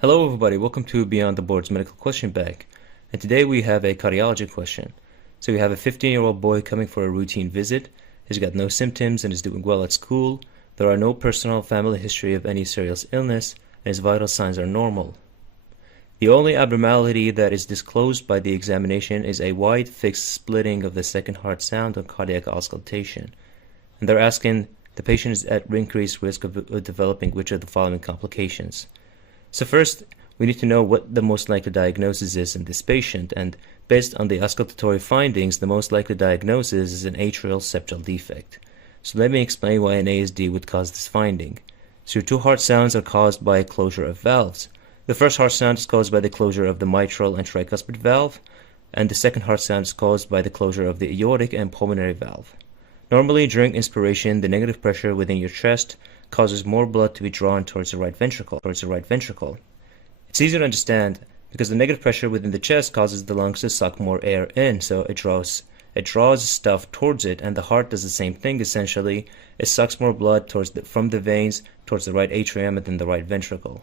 Hello everybody, welcome to Beyond the Board's Medical Question Bank. And today we have a cardiology question. So we have a 15-year-old boy coming for a routine visit. He's got no symptoms and is doing well at school. There are no personal family history of any serious illness, and his vital signs are normal. The only abnormality that is disclosed by the examination is a wide fixed splitting of the second heart sound on cardiac auscultation. And they're asking the patient is at increased risk of developing which of the following complications. So first, we need to know what the most likely diagnosis is in this patient, and based on the auscultatory findings, the most likely diagnosis is an atrial septal defect. So let me explain why an ASD would cause this finding. So your two heart sounds are caused by a closure of valves. The first heart sound is caused by the closure of the mitral and tricuspid valve, and the second heart sound is caused by the closure of the aortic and pulmonary valve. Normally, during inspiration, the negative pressure within your chest causes more blood to be drawn towards the right ventricle. It's easy to understand because the negative pressure within the chest causes the lungs to suck more air in, so it draws stuff towards it, and the heart does the same thing essentially. It sucks more blood from the veins towards the right atrium and then the right ventricle.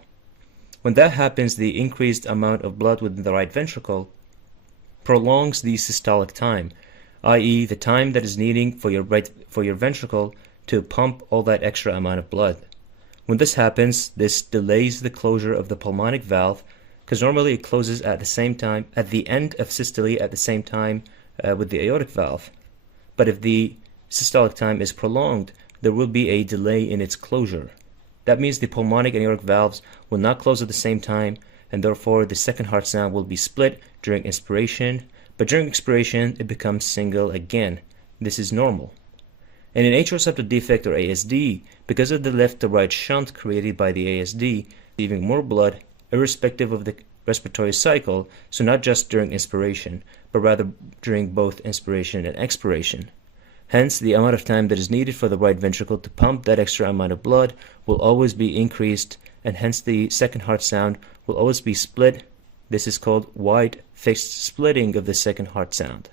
When that happens, the increased amount of blood within the right ventricle prolongs the systolic time, i.e. the time that is needing for your ventricle to pump all that extra amount of blood. When this happens, this delays the closure of the pulmonic valve, because normally it closes at the end of systole at the same time with the aortic valve. But if the systolic time is prolonged, there will be a delay in its closure. That means the pulmonic and aortic valves will not close at the same time, and therefore the second heart sound will be split during inspiration, but during expiration it becomes single again. This is normal. In an atrial septal defect or ASD, because of the left to right shunt created by the ASD, receiving more blood irrespective of the respiratory cycle, so not just during inspiration, but rather during both inspiration and expiration. Hence, the amount of time that is needed for the right ventricle to pump that extra amount of blood will always be increased, and hence the second heart sound will always be split. This is called wide fixed splitting of the second heart sound.